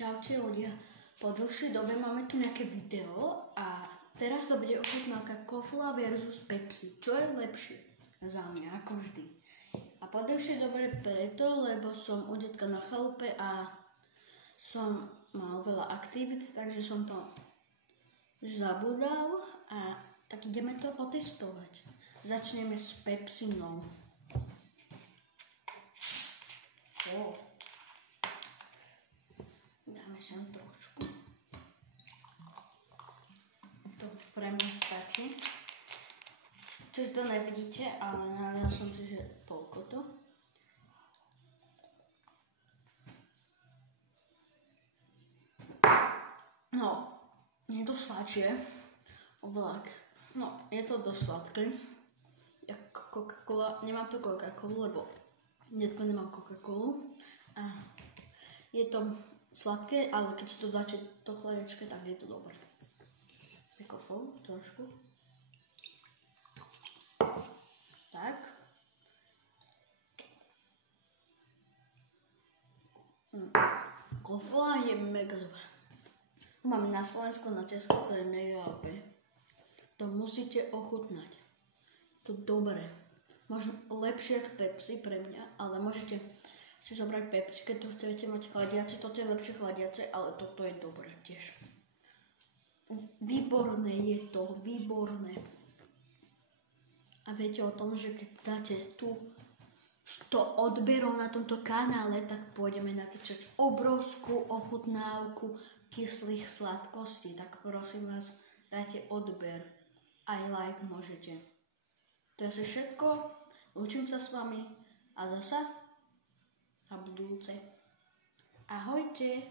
Čaute ľudia, po dlhšej dobe máme tu nejaké video a teraz to bude ochutnávka Coca-Cola versus Pepsi. Čo je lepšie? Za mňa, ako vždy. A po dlhšej dobe preto, lebo som u detka na chalupe a som mal veľa aktivít, takže som to zabudal a tak ideme to otestovať. Začneme s Pepsinou. Dáme sem trošku. To pre mňa stačí. Čiže to nevidíte, ale nalial som si, že toľko to. No, je to sladšie. No, je to dosť sladké. Jak Coca-Cola, nemám to Coca-Colu, lebo detko nemá Coca-Colu. A je to sladké, ale keď si to dáte do chladečke, tak je to dobré. Takto trošku. Tak. Coca-Cola je mega dobrá. Máme na Slovensku, na Česku, to je mega dobré. To musíte ochutnať. To dobré. Možno lepšie ako Pepsi pre mňa, ale môžete si zobrať Pepsi, keď to chcete mať chladiace. Toto je lepšie chladiace, ale toto je dobré tiež. Výborné je to, výborné. A viete o tom, že keď dáte tu 100 odberov na tomto kanále, tak pôjdeme natáčať obrovskú ochutnávku kyslých sladkostí. Tak prosím vás, dajte odber. Aj like môžete. To je asi všetko. Učím sa s vami a zasa na budúce. Ahojte.